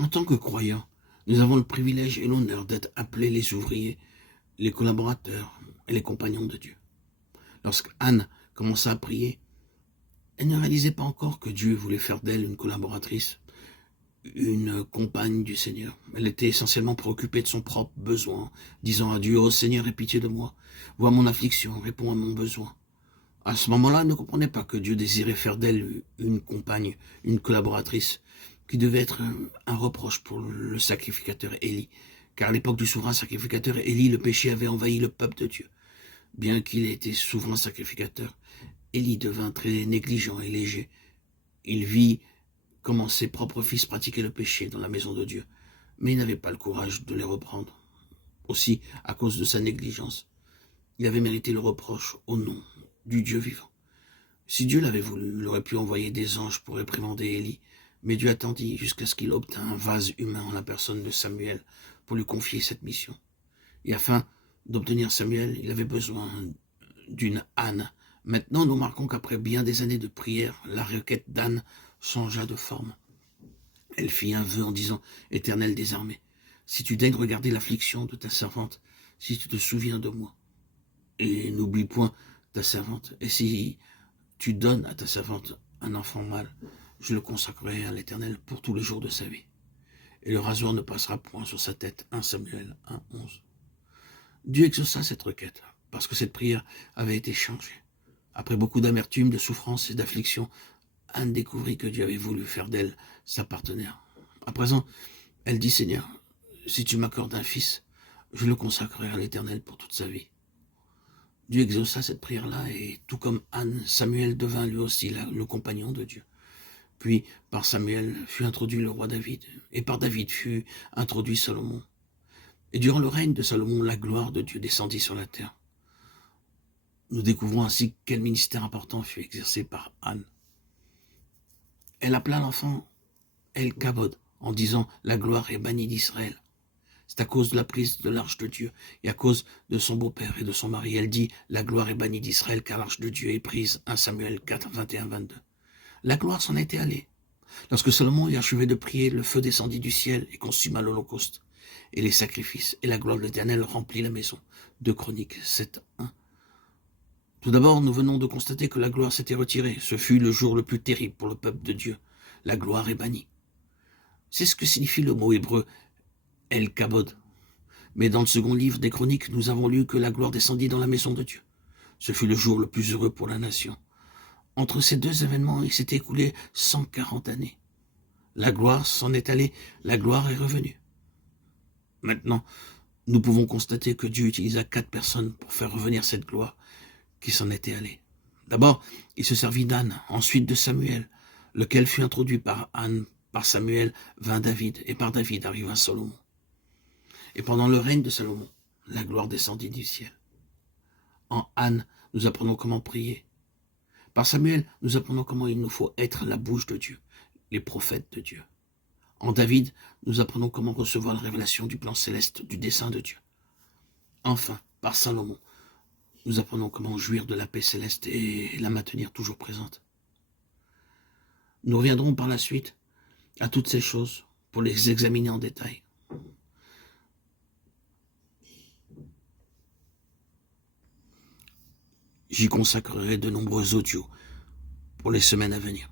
En tant que croyants, nous avons le privilège et l'honneur d'être appelés les ouvriers, les collaborateurs et les compagnons de Dieu. Lorsqu'Anne commença à prier, elle ne réalisait pas encore que Dieu voulait faire d'elle une collaboratrice, une compagne du Seigneur. Elle était essentiellement préoccupée de son propre besoin, disant à Dieu: « Oh Seigneur, aie pitié de moi, vois mon affliction, réponds à mon besoin. » À ce moment-là, elle ne comprenait pas que Dieu désirait faire d'elle une compagne, une collaboratrice, qui devait être un reproche pour le sacrificateur Élie. Car à l'époque du souverain sacrificateur Élie, le péché avait envahi le peuple de Dieu. Bien qu'il ait été souverain sacrificateur, Élie devint très négligent et léger. Il vit comment ses propres fils pratiquaient le péché dans la maison de Dieu, mais il n'avait pas le courage de les reprendre. Aussi, à cause de sa négligence, il avait mérité le reproche au nom du Dieu vivant. Si Dieu l'avait voulu, il aurait pu envoyer des anges pour réprimander Élie, mais Dieu attendit jusqu'à ce qu'il obtint un vase humain en la personne de Samuel pour lui confier cette mission. Et afin d'obtenir Samuel, il avait besoin d'une Anne. Maintenant, nous remarquons qu'après bien des années de prière, la requête d'Anne changea de forme. Elle fit un vœu en disant: « Éternel des armées, si tu daignes regarder l'affliction de ta servante, si tu te souviens de moi, et n'oublie point ta servante, et si tu donnes à ta servante un enfant mâle, je le consacrerai à l'Éternel pour tous les jours de sa vie. Et le rasoir ne passera point sur sa tête. » 1 Samuel 1:11. Dieu exauça cette requête, parce que cette prière avait été changée. Après beaucoup d'amertume, de souffrance et d'affliction, Anne découvrit que Dieu avait voulu faire d'elle sa partenaire. À présent, elle dit: « Seigneur, si tu m'accordes un fils, je le consacrerai à l'Éternel pour toute sa vie. » Dieu exauça cette prière-là, et tout comme Anne, Samuel devint lui aussi le compagnon de Dieu. Puis, par Samuel fut introduit le roi David, et par David fut introduit Salomon. Et durant le règne de Salomon, la gloire de Dieu descendit sur la terre. Nous découvrons ainsi quel ministère important fut exercé par Anne. Elle appela l'enfant El-Kabod, en disant: « La gloire est bannie d'Israël. » C'est à cause de la prise de l'arche de Dieu et à cause de son beau-père et de son mari. Elle dit: « La gloire est bannie d'Israël car l'arche de Dieu est prise. » 1 Samuel 4, 21-22. La gloire s'en était allée. Lorsque Salomon eut achevé de prier, le feu descendit du ciel et consuma l'holocauste et les sacrifices, et la gloire de l'Éternel remplit la maison. 2 Chroniques 7, 1. Tout d'abord, nous venons de constater que la gloire s'était retirée. Ce fut le jour le plus terrible pour le peuple de Dieu. La gloire est bannie. C'est ce que signifie le mot hébreu El-Kabod. Mais dans le second livre des Chroniques, nous avons lu que la gloire descendit dans la maison de Dieu. Ce fut le jour le plus heureux pour la nation. Entre ces deux événements, il s'était écoulé 140 années. La gloire s'en est allée, la gloire est revenue. Maintenant, nous pouvons constater que Dieu utilisa 4 personnes pour faire revenir cette gloire qui s'en était allée. D'abord, il se servit d'Anne, ensuite de Samuel, lequel fut introduit par Anne. Par Samuel vint David, et par David arriva Salomon. Et pendant le règne de Salomon, la gloire descendit du ciel. En Anne, nous apprenons comment prier. Par Samuel, nous apprenons comment il nous faut être la bouche de Dieu, les prophètes de Dieu. En David, nous apprenons comment recevoir la révélation du plan céleste, du dessein de Dieu. Enfin, par Salomon, nous apprenons comment jouir de la paix céleste et la maintenir toujours présente. Nous reviendrons par la suite à toutes ces choses pour les examiner en détail. J'y consacrerai de nombreux audios pour les semaines à venir.